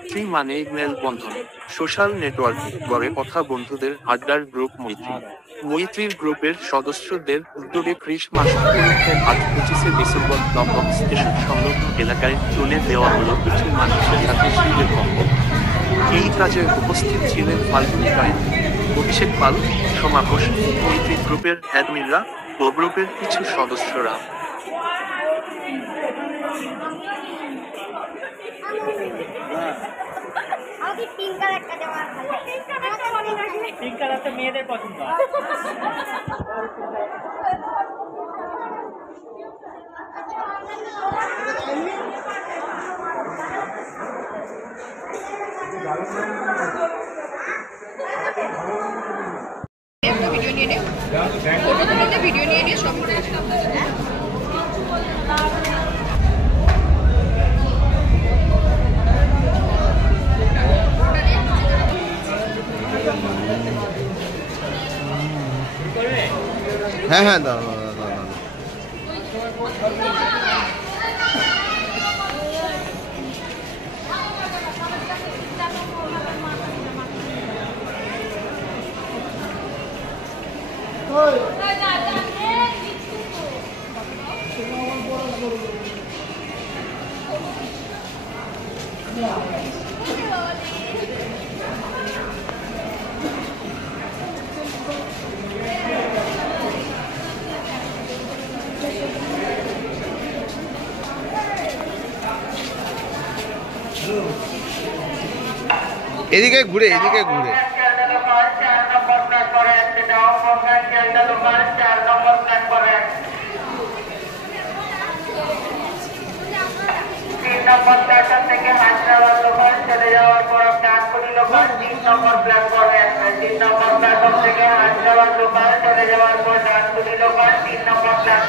মৈত্রী মানেই মেলবন্ধন, সোশ্যাল নেটওয়ার্কিং, গড়ে ওঠা বন্ধুদের আড্ডার গ্রুপ মৈত্রী। মৈত্রীর গ্রুপের সদস্যদের উদ্যোগে ক্রিসমাস উপলক্ষে আজ 25শে ডিসেম্বর দমদম স্টেশন সংলগ্ন এলাকায় চলে দেওয়া হলো কিছু মানুষের হাতে শীতের কম্বল। এই কাজে উপস্থিত ছিলেন ফাল্গুনী গায়েন, অভিষেক পাল, সোমা ঘোষ, মৈত্রী গ্রুপের অ্যাডমিনরা ও গ্রুপের কিছু সদস্যরা। আমাকে পিঙ্ক কালারটা দেওয়া ভালো। পিঙ্ক কালারটা মেয়েদের পছন্দ। ভিডিও নিয়ে নে, ফটো তুলে নে, ভিডিও নিয়ে নিয়ে সব করে। হ্যাঁ হ্যাঁ দাও দাও দাও দাও। এদিকে ঘুরে, এদিকে ঘুরে। প্ল্যাটফর্ম থেকে হায়দ্রাবাদ লোকাল চলে যাওয়ার পর ডানকুনি লোকাল 3 নম্বর প্ল্যাটফর্মে আসবে। 3 নম্বর প্ল্যাটফর্ম থেকে হায়দ্রাবাদ লোকাল চলে যাওয়ার পর ডানকুনি লোকাল 3 নম্বর প্ল্যাটফর্ম।